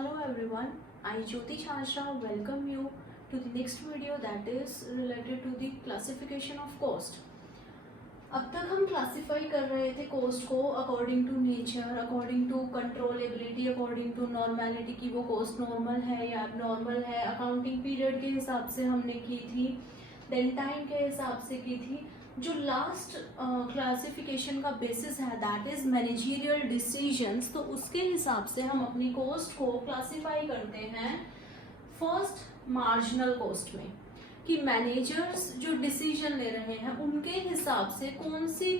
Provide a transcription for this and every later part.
Hello everyone, I Jyoti Chhasra welcome you to the next video that is related to the classification of cost. अब तक हम classify कर रहे थे cost को according to nature, according to controllability, according to normality की वो cost normal है या एबनॉर्मल है, अकाउंटिंग पीरियड के हिसाब से हमने की थी, देन टाइम के हिसाब से की थी। जो लास्ट क्लासिफिकेशन का बेसिस है दैट इज मैनेजरियल डिसीजंस, तो उसके हिसाब से हम अपनी कॉस्ट को क्लासिफाई करते हैं फर्स्ट मार्जिनल कॉस्ट में, कि मैनेजर्स जो डिसीजन ले रहे हैं उनके हिसाब से कौन सी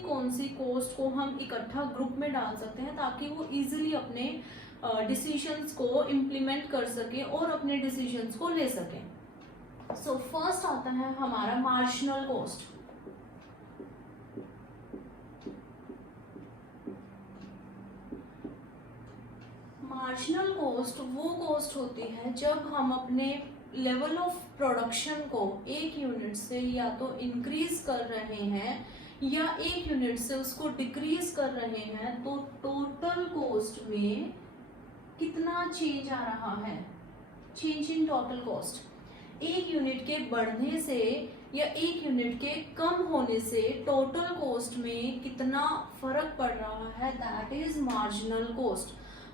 कॉस्ट को हम इकट्ठा ग्रुप में डाल सकते हैं ताकि वो इजीली अपने डिसीजंस को इम्प्लीमेंट कर सके और अपने डिसीजंस को ले सकें। सो फर्स्ट आता है हमारा मार्जिनल कॉस्ट। मार्जिनल कॉस्ट वो कॉस्ट होती है जब हम अपने लेवल ऑफ प्रोडक्शन को एक यूनिट से या तो इंक्रीज कर रहे हैं या एक यूनिट से उसको डिक्रीज कर रहे हैं, तो टोटल कॉस्ट में कितना चेंज आ रहा है, चेंज इन टोटल कॉस्ट। एक यूनिट के बढ़ने से या एक यूनिट के कम होने से टोटल कॉस्ट में कितना फर्क पड़ रहा है, that is marginal cost.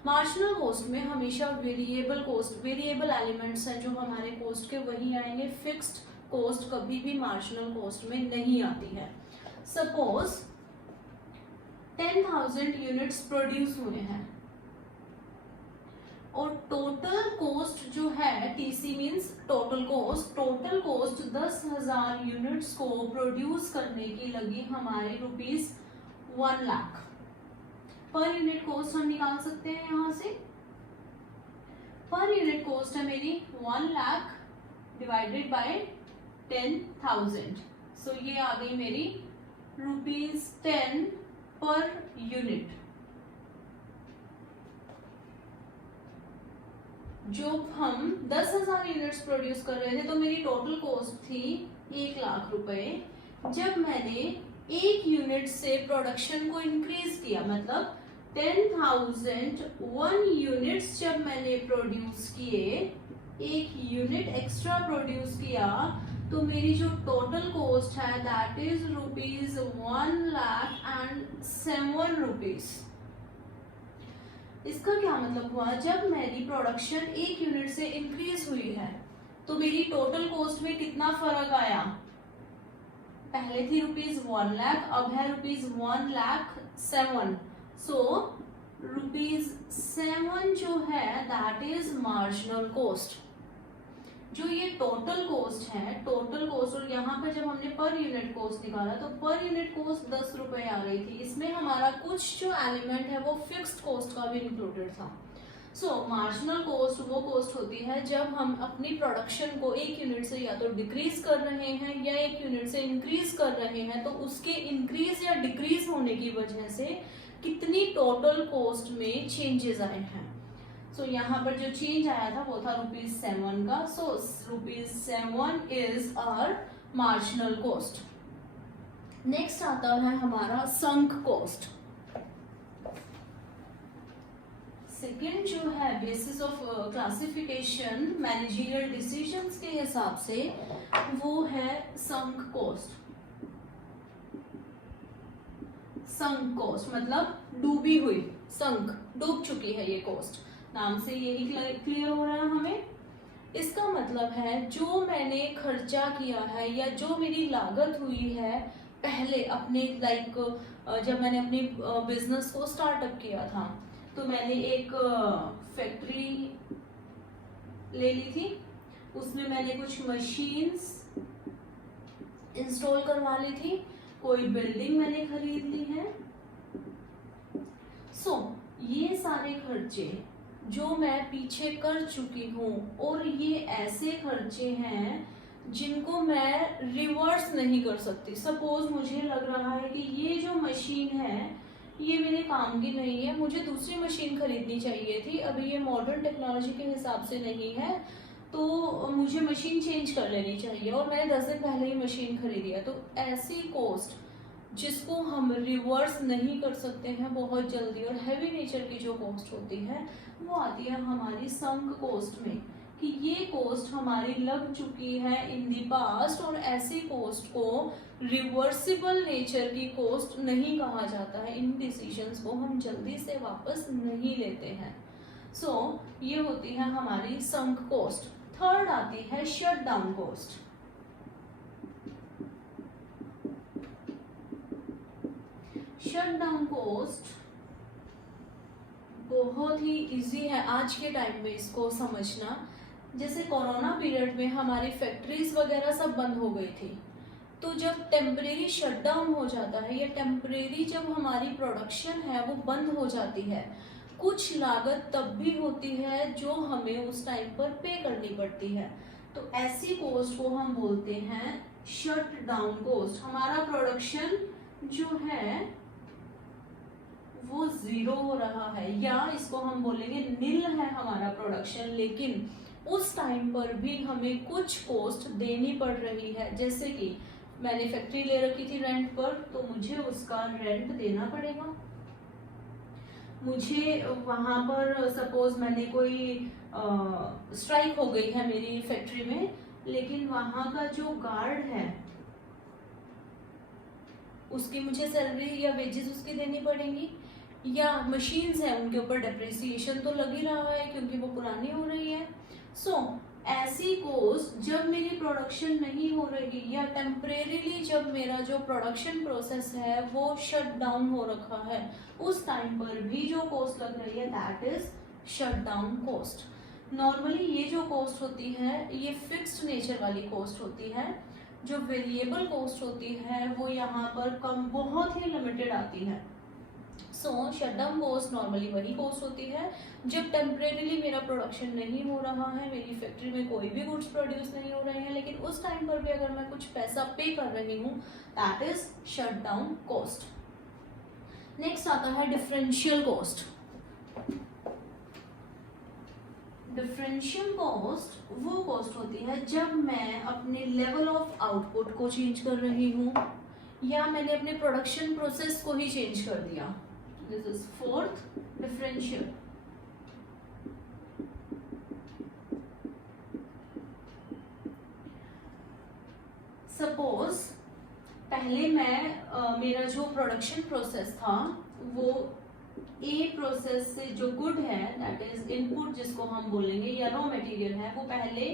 Marginal cost में हमेशा वेरिएबल कॉस्ट, वेरिएबल एलिमेंट्स हैं जो हमारे कॉस्ट के, वही आएंगे। फिक्स्ड कॉस्ट कभी भी मार्जिनल कॉस्ट में नहीं आती है। सपोज 10,000 यूनिट्स प्रोड्यूस हुए हैं और टोटल कॉस्ट जो है, TC means total cost 10,000 units को प्रोड्यूस करने की लगी हमारे ₹1 लाख। पर यूनिट कॉस्ट हम निकाल सकते हैं यहां से। पर यूनिट कॉस्ट है मेरी 1 लाख डिवाइडेड बाय 10,000, सो ये आ गई मेरी ₹10 पर यूनिट। जो हम 10,000 यूनिट्स प्रोड्यूस कर रहे थे तो मेरी टोटल कॉस्ट थी 1 लाख रुपए। जब मैंने एक यूनिट से प्रोडक्शन को इंक्रीज किया, मतलब 10,001 यूनिट्स जब मैंने प्रोड्यूस किए, एक यूनिट एक्स्ट्रा प्रोड्यूस किया, तो मेरी जो टोटल कॉस्ट है दैट इज ₹1,07,000। इसका क्या मतलब हुआ, जब मेरी प्रोडक्शन एक यूनिट से इंक्रीज हुई है तो मेरी टोटल कॉस्ट में कितना फर्क आया। पहले थी ₹1 लाख, अब है ₹1,07,000। सो ₹7 जो है दैट इज मार्जिनल कॉस्ट। जो ये टोटल कॉस्ट है, टोटल कॉस्ट, और यहाँ पर जब हमने पर यूनिट कॉस्ट निकाला तो पर यूनिट कॉस्ट 10 रुपए आ रही थी। इसमें हमारा कुछ जो एलिमेंट है वो फिक्स्ड कॉस्ट का भी इंक्लूडेड था। सो मार्जिनल कॉस्ट वो कॉस्ट होती है जब हम अपनी प्रोडक्शन को एक यूनिट से या तो डिक्रीज कर रहे हैं या एक यूनिट से इंक्रीज कर रहे हैं, तो उसके इंक्रीज या डिक्रीज होने की वजह से कितनी टोटल कॉस्ट में चेंजेस आए हैं। सो यहाँ पर जो चेंज आया था वो था ₹7 का। So ₹7 is our marginal cost. Next आता है हमारा संक कॉस्ट। सेकेंड जो है basis of classification managerial decisions के हिसाब से, वो है संक कॉस्ट। संक कॉस्ट मतलब डूबी हुई, संक, डूब चुकी है ये कॉस्ट, नाम से यही क्लियर हो रहा है हमें। इसका मतलब है जो मैंने खर्चा किया है या जो मेरी लागत हुई है पहले अपने, जब मैंने अपनी बिजनेस को स्टार्टअप किया था तो मैंने एक फैक्ट्री ले ली थी, उसमें मैंने कुछ मशीन्स इंस्टॉल करवा ली थी, कोई बिल्डिंग मैंने खरीद ली है। सो ये सारे खर्चे जो मैं पीछे कर चुकी हूँ, और ये ऐसे खर्चे हैं जिनको मैं रिवर्स नहीं कर सकती। सपोज मुझे लग रहा है कि ये जो मशीन है ये मेरे काम की नहीं है, मुझे दूसरी मशीन खरीदनी चाहिए थी, अभी ये मॉडर्न टेक्नोलॉजी के हिसाब से नहीं है, तो मुझे मशीन चेंज कर लेनी चाहिए और मैंने 10 दिन पहले ही मशीन खरीदी है। तो ऐसी कॉस्ट जिसको हम रिवर्स नहीं कर सकते हैं बहुत जल्दी, और हैवी नेचर की जो कॉस्ट होती है वो आती है हमारी संक कॉस्ट में, कि ये कॉस्ट हमारी लग चुकी है इन दी पास्ट, और ऐसी कॉस्ट को रिवर्सिबल नेचर की कॉस्ट नहीं कहा जाता है। इन डिसीजंस को हम जल्दी से वापस नहीं लेते हैं। सो ये होती है हमारी संक कॉस्ट। थर्ड आती है shut down cost. Shut down cost बहुत ही इजी है आज के टाइम में इसको समझना। जैसे कोरोना पीरियड में हमारी फैक्ट्रीज वगैरह सब बंद हो गई थी, तो जब टेम्परेरी शटडाउन हो जाता है या टेम्परेरी जब हमारी प्रोडक्शन है वो बंद हो जाती है, कुछ लागत तब भी होती है जो हमें उस टाइम पर पे करनी पड़ती है। तो ऐसी कॉस्ट को हम बोलते हैं शट डाउन कॉस्ट। हमारा प्रोडक्शन जो है वो जीरो हो रहा है, या इसको हम बोलेंगे नील है हमारा प्रोडक्शन, लेकिन उस टाइम पर भी हमें कुछ कॉस्ट देनी पड़ रही है। जैसे कि मैंने फैक्ट्री ले रखी थी रेंट पर, तो मुझे उसका रेंट देना पड़ेगा। मुझे वहां पर सपोज मैंने कोई स्ट्राइक हो गई है मेरी फैक्ट्री में, लेकिन वहां का जो गार्ड है उसकी मुझे सैलरी या वेजेस उसकी देनी पड़ेंगी, या मशीन्स हैं उनके ऊपर डेप्रिसिएशन तो लग ही रहा है क्योंकि वो पुरानी हो रही है। सो ऐसी कॉस्ट जब मेरी प्रोडक्शन नहीं हो रही या टेम्परेरीली जब मेरा जो प्रोडक्शन प्रोसेस है वो शट डाउन हो रखा है, उस टाइम पर भी जो कॉस्ट लग रही है that is shut down cost. Normally ये जो कॉस्ट होती है ये फिक्स्ड नेचर वाली कॉस्ट होती है। जो वेरिएबल कॉस्ट होती है वो यहाँ पर कम, बहुत ही लिमिटेड आती है। सो शटडाउन कॉस्ट नॉर्मली वही कॉस्ट होती है जब टेम्परेरीली मेरा प्रोडक्शन नहीं हो रहा है, मेरी फैक्ट्री में कोई भी गुड्स प्रोड्यूस नहीं हो रहे हैं, लेकिन उस टाइम पर भी अगर मैं कुछ पैसा पे कर रही हूँ, that is shutdown cost. Next आता है डिफरेंशियल कॉस्ट। डिफरेंशियल कॉस्ट वो कॉस्ट होती है जब मैं अपने लेवल ऑफ आउटपुट को चेंज कर रही हूँ, या मैंने अपने प्रोडक्शन प्रोसेस को ही चेंज कर दिया। This is fourth differential. Suppose पहले मैं मेरा जो प्रोडक्शन प्रोसेस था वो ए प्रोसेस से जो गुड है दैट इज इनपुट जिसको हम बोलेंगे या रॉ मटेरियल है, वो पहले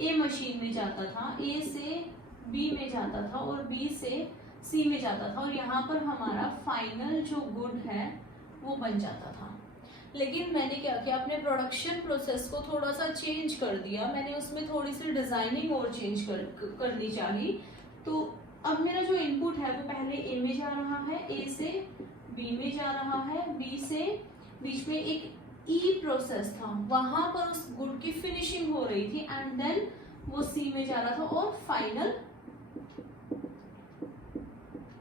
ए मशीन में जाता था, ए से बी में जाता था और बी से सी में जाता था, और यहाँ पर हमारा फाइनल जो गुड है वो बन जाता था। लेकिन मैंने क्या किया, अपने प्रोडक्शन प्रोसेस को थोड़ा सा चेंज कर दिया, मैंने उसमें थोड़ी सी डिजाइनिंग और चेंज करनी चाहिए। तो अब मेरा जो इनपुट है वो पहले ए में जा रहा है, ए से बी में जा रहा है, बी से बीच में एक ई प्रोसेस था, वहां पर उस गुड की फिनिशिंग हो रही थी, एंड देन वो सी में जा रहा था और फाइनल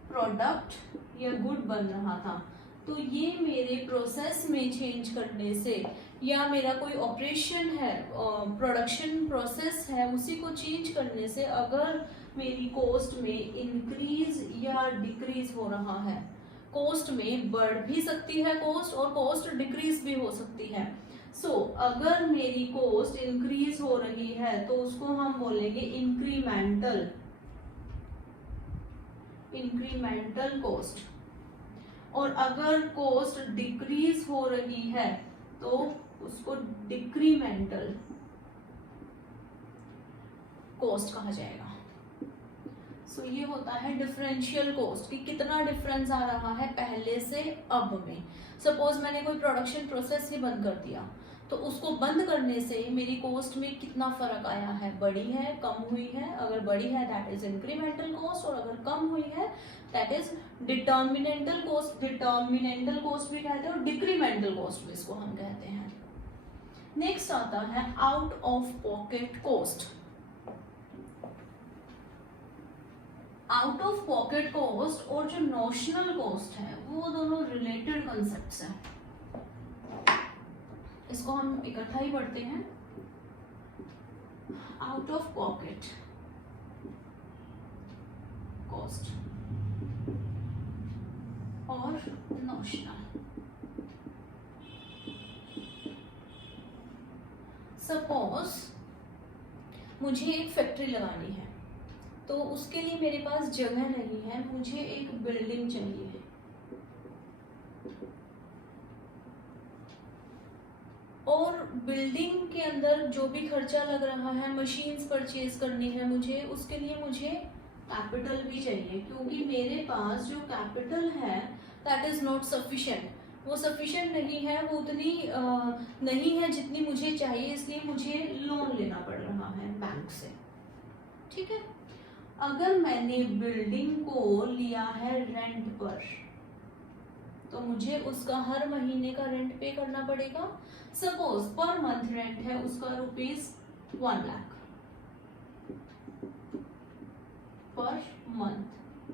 प्रोडक्ट या गुड बन रहा था। तो ये मेरे प्रोसेस में चेंज करने से, या मेरा कोई ऑपरेशन है, प्रोडक्शन प्रोसेस है, उसी को चेंज करने से अगर मेरी कॉस्ट में इंक्रीज या डिक्रीज हो रहा है, कॉस्ट में बढ़ भी सकती है कॉस्ट, और कॉस्ट डिक्रीज भी हो सकती है। सो अगर मेरी कॉस्ट इंक्रीज हो रही है तो उसको हम बोलेंगे इंक्रीमेंटल कॉस्ट, और अगर कॉस्ट डिक्रीज हो रही है तो उसको डिक्रीमेंटल कॉस्ट कहा जाएगा। सो ये होता है डिफरेंशियल कॉस्ट, कि कितना डिफरेंस आ रहा है पहले से अब में। सपोज मैंने कोई प्रोडक्शन प्रोसेस ही बंद कर दिया, तो उसको बंद करने से मेरी कॉस्ट में कितना फर्क आया है, बढ़ी है, कम हुई है। अगर बढ़ी है दैट इज इंक्रीमेंटल कॉस्ट, और अगर कम हुई है दैट इज डिटर्मिनेंटल कॉस्ट। डिटर्मिनेंटल कॉस्ट भी कहते हैं और डिक्रीमेंटल कॉस्ट भी इसको हम कहते हैं। नेक्स्ट आता है out of pocket cost. Out of pocket cost और जो नोशनल कॉस्ट है वो दोनों रिलेटेड कंसेप्ट्स हैं, इसको हम इकट्ठा ही पढ़ते हैं। आउट ऑफ पॉकेट कॉस्ट और नॉशनल। सपोज मुझे एक फैक्ट्री लगानी है, तो उसके लिए मेरे पास जगह नहीं है, मुझे एक बिल्डिंग चाहिए है। और बिल्डिंग के अंदर जो भी खर्चा लग रहा है, मशीन्स परचेज करनी है मुझे, उसके लिए मुझे कैपिटल भी चाहिए, क्योंकि मेरे पास जो कैपिटल है दैट इज नॉट सफिशिएंट, वो सफिशिएंट नहीं है, वो उतनी नहीं है जितनी मुझे चाहिए, इसलिए मुझे लोन लेना पड़ रहा है बैंक से। ठीक है, अगर मैंने बिल्डिंग को लिया है रेंट पर, तो मुझे उसका हर महीने का रेंट पे करना पड़ेगा। सपोज पर मंथ रेंट है उसका ₹1 लाख पर मंथ।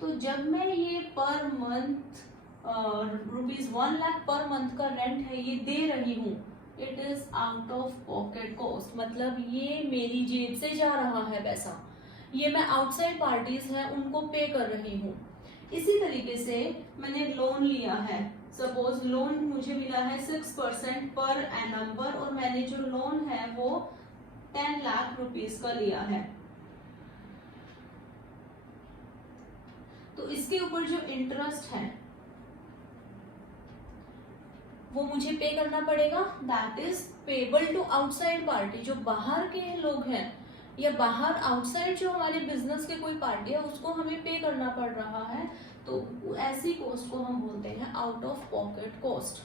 तो जब मैं ये per month ₹1 lakh per month का रेंट है ये दे रही हूँ, it is out of pocket cost, मतलब ये मेरी जेब से जा रहा है पैसा, ये मैं आउटसाइड पार्टीज हैं उनको पे कर रही हूँ। इसी तरीके से मैंने लोन लिया है, सपोज लोन मुझे मिला है 6% पर एनम पर, और मैंने जो लोन है वो 10 लाख रुपीस का लिया है। तो इसके ऊपर जो इंटरेस्ट है वो मुझे पे करना पड़ेगा, that is payable to outside party. जो बाहर के लोग हैं या बाहर आउटसाइड जो हमारे बिजनेस के कोई पार्टी है उसको हमें पे करना पड़ रहा है, तो ऐसी कॉस्ट को हम बोलते हैं out of pocket cost.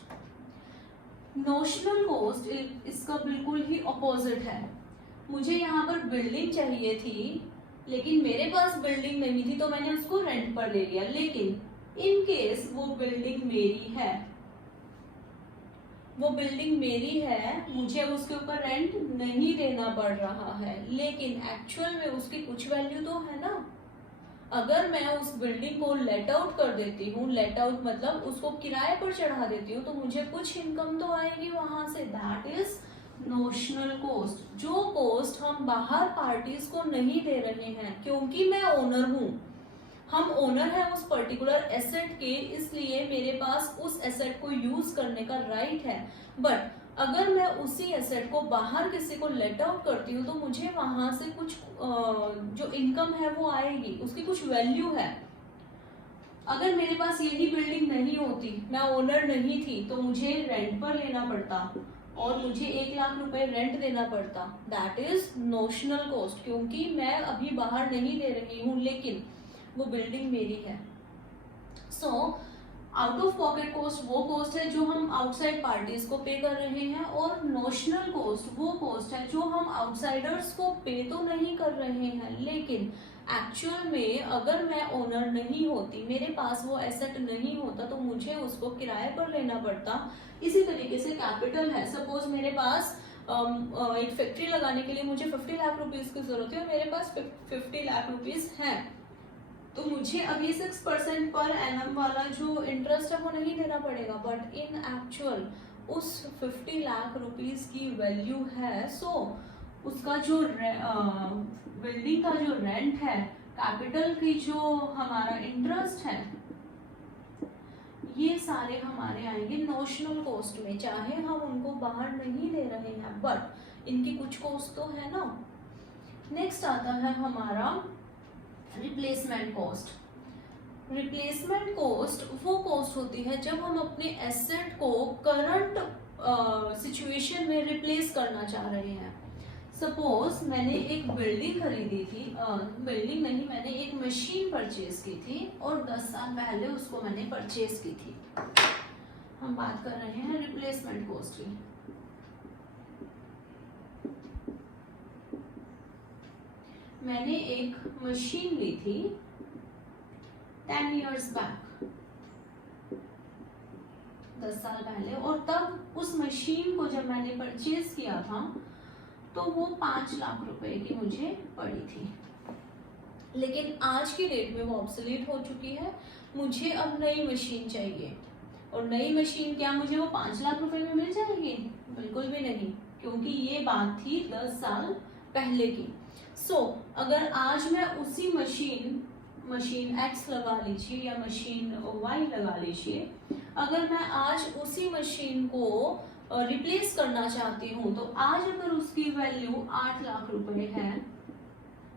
Notional cost इसका बिल्कुल ही ऑपोजिट है। मुझे यहाँ पर बिल्डिंग चाहिए थी, लेकिन मेरे पास बिल्डिंग नहीं थी, तो मैंने उसको रेंट पर ले लिया। लेकिन इन केस वो बिल्डिंग मेरी है, वो बिल्डिंग मेरी है, मुझे उसके ऊपर रेंट नहीं देना पड़ रहा है, लेकिन एक्चुअल में उसकी कुछ वैल्यू तो है ना। अगर मैं उस बिल्डिंग को लेट आउट कर देती हूँ, लेट आउट मतलब उसको किराए पर चढ़ा देती हूँ, तो मुझे कुछ इनकम तो आएगी वहां से, दैट इज नोशनल कॉस्ट। जो कॉस्ट हम बाहर पार्टीज को नहीं दे रहे हैं, क्योंकि मैं ओनर हूँ, हम ओनर हैं उस पर्टिकुलर एसेट के, इसलिए मेरे पास उस एसेट को यूज करने का राइट है। बट अगर मैं उसी एसेट को बाहर किसी को लेट आउट करती हूँ, तो मुझे वहां से कुछ जो इनकम है वो आएगी, उसकी कुछ वैल्यू है। अगर मेरे पास यही बिल्डिंग नहीं होती, मैं ओनर नहीं थी, तो मुझे रेंट पर लेना पड़ता और मुझे 1 लाख रुपए रेंट देना पड़ता, दैट इज नोशनल कॉस्ट, क्योंकि मैं अभी बाहर नहीं दे रही हूँ, लेकिन वो बिल्डिंग मेरी है। So out of pocket cost वो कॉस्ट है जो हम आउटसाइड पार्टीज को पे कर रहे हैं, और नोशनल कॉस्ट वो कॉस्ट है जो हम आउटसाइडर्स को पे तो नहीं कर रहे हैं, लेकिन एक्चुअल में अगर मैं ओनर नहीं होती, मेरे पास वो एसेट नहीं होता, तो मुझे उसको किराए पर लेना पड़ता। इसी तरीके से कैपिटल है, सपोज मेरे पास एक फैक्ट्री लगाने के लिए मुझे 50 लाख रुपीज की जरूरत है, और मेरे पास 50 लाख रुपीज है, तो मुझे अभी 6% पर एनम वाला जो इंटरेस्ट है वो नहीं देना पड़ेगा, बट इन एक्चुअल उस 50 लाख रुपीस की वैल्यू है। सो उसका जो बिल्डिंग का जो रेंट है, कैपिटल की जो हमारा इंटरेस्ट है, ये सारे हमारे आएंगे नोशनल कॉस्ट में, चाहे हम उनको बाहर नहीं दे रहे हैं, बट इनकी कुछ कॉस्ट तो है ना। नेक्स्ट आता है हमारा रिप्लेसमेंट कॉस्ट। रिप्लेसमेंट कॉस्ट वो कॉस्ट होती है जब हम अपने एसेट को करंट सिचुएशन में रिप्लेस करना चाह रहे हैं। सपोज मैंने एक बिल्डिंग खरीदी थी, बिल्डिंग नहीं, मैंने एक मशीन परचेज की थी और 10 साल पहले उसको मैंने परचेज की थी। हम बात कर रहे हैं रिप्लेसमेंट कॉस्ट की। मैंने एक मशीन ली थी 10 इयर्स बैक, 10 साल पहले, और तब उस मशीन को जब मैंने परचेज किया था तो वो 5 लाख रुपए की मुझे पड़ी थी। लेकिन आज की डेट में वो ऑब्सोलीट हो चुकी है, मुझे अब नई मशीन चाहिए। और नई मशीन क्या मुझे वो 5 लाख रुपए में मिल जाएगी? बिल्कुल भी नहीं, क्योंकि ये बात थी 10 साल पहले की। सो अगर आज मैं उसी मशीन मशीन X लगा लीजिए या मशीन Y लगा लीजिए, अगर मैं आज उसी मशीन को रिप्लेस करना चाहती हूँ, तो आज अगर उसकी वैल्यू 8 लाख रुपए है,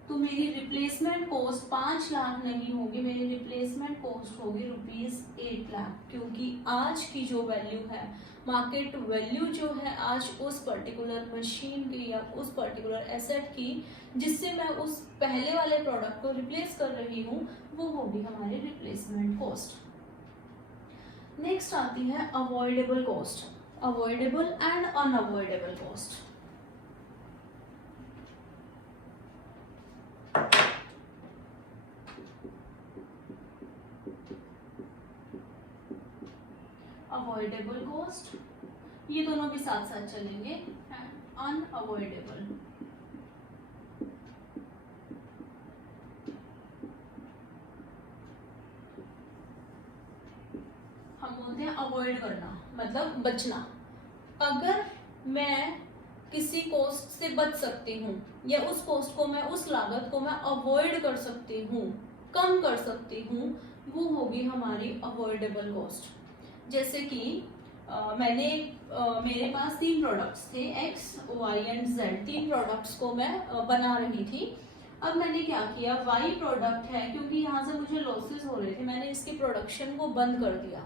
तो मेरी रिप्लेसमेंट कॉस्ट 5 लाख नहीं होगी, मेरी रिप्लेसमेंट कॉस्ट होगी ₹8 लाख, क्योंकि आज की जो वैल्यू है, मार्केट वैल्यू जो है आज उस पर्टिकुलर मशीन की या उस पर्टिकुलर एसेट की जिससे मैं उस पहले वाले प्रोडक्ट को रिप्लेस कर रही हूँ, वो होगी हमारी रिप्लेसमेंट कॉस्ट। नेक्स्ट आती है avoidable cost, avoidable and unavoidable cost. Avoidable cost, ये दोनों भी साथ साथ चलेंगे, एंड अनअवॉइडेबल। हम बोलते हैं अवॉइड करना, मतलब बचना। अगर मैं किसी कॉस्ट से बच सकती हूँ या उस कॉस्ट को मैं, उस लागत को मैं अवॉइड कर सकती हूँ, कम कर सकती हूँ, वो होगी हमारी अवॉइडेबल कॉस्ट। जैसे कि मेरे पास 3 प्रोडक्ट्स थे, X, Y and Z, 3 products को मैं बना रही थी। अब मैंने क्या किया, Y प्रोडक्ट है, क्योंकि यहाँ से मुझे लॉसेस हो रहे थे, मैंने इसकी प्रोडक्शन को बंद कर दिया।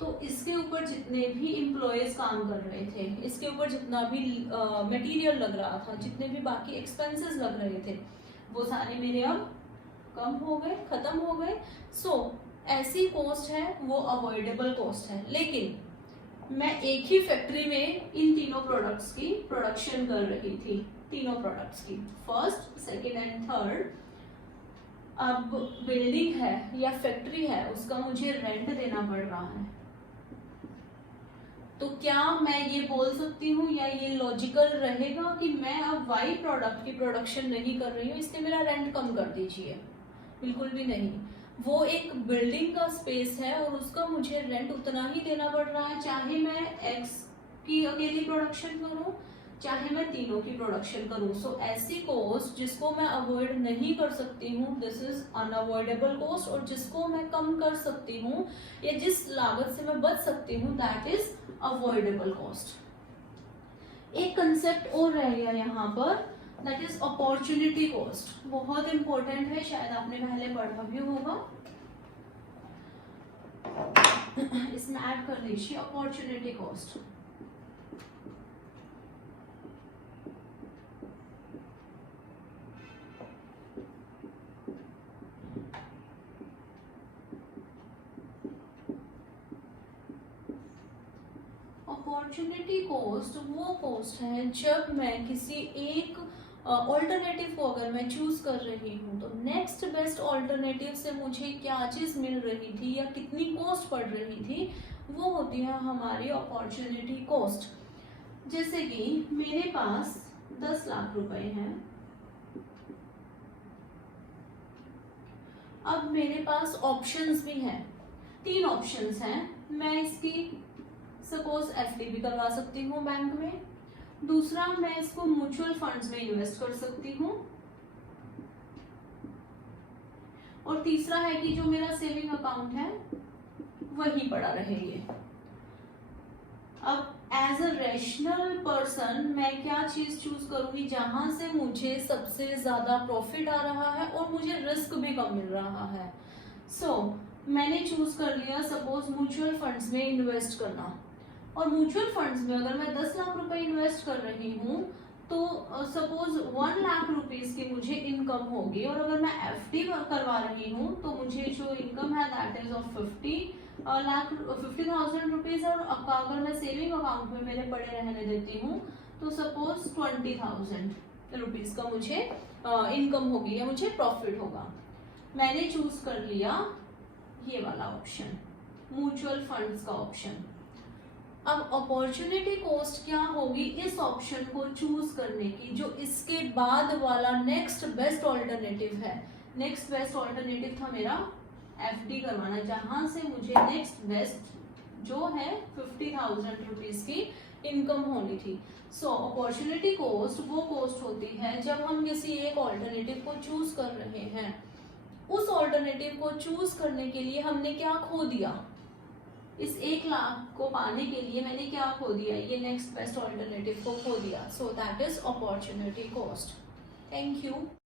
तो इसके ऊपर जितने भी एम्प्लॉयज काम कर रहे थे, इसके ऊपर जितना भी मटेरियल लग रहा था, जितने भी बाकी एक्सपेंसेस लग रहे थे, वो सारे मेरे अब कम हो गए, खत्म हो गए। सो ऐसी कॉस्ट है वो अवॉइडेबल कॉस्ट है। लेकिन मैं एक ही फैक्ट्री में इन तीनों प्रोडक्ट्स की प्रोडक्शन कर रही थी, तीनों प्रोडक्ट्स की, फर्स्ट, सेकेंड एंड थर्ड। अब बिल्डिंग है या फैक्ट्री है, उसका मुझे रेंट देना पड़ रहा है, तो क्या मैं ये बोल सकती हूँ या ये लॉजिकल रहेगा कि मैं अब Y प्रोडक्ट की प्रोडक्शन नहीं कर रही हूँ इसलिए मेरा रेंट कम कर दीजिए? बिल्कुल भी नहीं। वो एक बिल्डिंग का स्पेस है और उसका मुझे रेंट उतना ही देना पड़ रहा है, चाहे मैं X की अकेली प्रोडक्शन करूँ, चाहे मैं तीनों की प्रोडक्शन करूँ। सो ऐसी कॉस्ट जिसको मैं अवॉइड नहीं कर सकती हूँ, दिस इज अनअवॉइडेबल कॉस्ट, और जिसको मैं कम कर सकती हूँ या जिस लागत से मैं बच सकती हूँ, दैट इज अवॉइडेबल कॉस्ट। एक कंसेप्ट और रह गया यहाँ पर, दैट इज अपॉर्चुनिटी कॉस्ट। बहुत इंपॉर्टेंट है, शायद आपने पहले पढ़ा भी होगा, इसमें ऐड कर लीजिए अपॉर्चुनिटी कॉस्ट। अपॉर्चुनिटी कॉस्ट वो कॉस्ट है जब मैं किसी एक ऑल्टरनेटिव को अगर मैं चूज कर रही हूँ, तो नेक्स्ट बेस्ट ऑल्टरनेटिव से मुझे क्या चीज मिल रही थी या कितनी कॉस्ट पड़ रही थी, वो होती है हमारी अपॉर्चुनिटी कॉस्ट। जैसे कि मेरे पास 10 लाख रुपए हैं, अब मेरे पास ऑप्शंस भी हैं, 3 ऑप्शंस हैं। मैं इसकी सपोज FD भी करवा सकती हूँ बैंक में, दूसरा मैं इसको म्यूचुअल फंड्स में इन्वेस्ट कर सकती हूँ, और तीसरा है कि जो मेरा सेविंग अकाउंट है वही पड़ा रहे ये। अब एज अ रैशनल पर्सन मैं क्या चीज चूज करूंगी जहां से मुझे सबसे ज्यादा प्रॉफिट आ रहा है और मुझे रिस्क भी कम मिल रहा है। सो मैंने चूज कर लिया सपोज म्यूचुअल फंड्स में इन्वेस्ट करना, और म्यूचुअल फंड्स में अगर मैं 10 लाख रुपए इन्वेस्ट कर रही हूँ तो सपोज 1 लाख रुपीज की मुझे इनकम होगी, और अगर मैं FD करवा रही हूँ तो मुझे जो इनकम है दैट इज ऑफ 50,000 रुपीज, और अगर मैं सेविंग अकाउंट में मेरे पड़े रहने देती हूँ तो सपोज 20,000 रुपीज का मुझे इनकम होगी या मुझे प्रॉफिट होगा। मैंने चूज कर लिया ये वाला ऑप्शन, म्यूचुअल फंड्स का ऑप्शन। अब अपॉर्चुनिटी कॉस्ट क्या होगी इस ऑप्शन को चूज करने की, जो इसके बाद वाला नेक्स्ट बेस्ट ऑल्टरनेटिव है। नेक्स्ट बेस्ट ऑल्टरनेटिव था मेरा FD करवाना, जहां से मुझे नेक्स्ट बेस्ट जो है 50,000 रुपीज की इनकम होनी थी। सो अपॉर्चुनिटी कॉस्ट वो कॉस्ट होती है जब हम किसी एक ऑल्टरनेटिव को चूज कर रहे हैं, उस ऑल्टरनेटिव को चूज करने के लिए हमने क्या खो दिया, इस 1 लाख को पाने के लिए मैंने क्या खो दिया, ये नेक्स्ट बेस्ट ऑल्टरनेटिव को खो दिया. So that is opportunity cost. Thank you.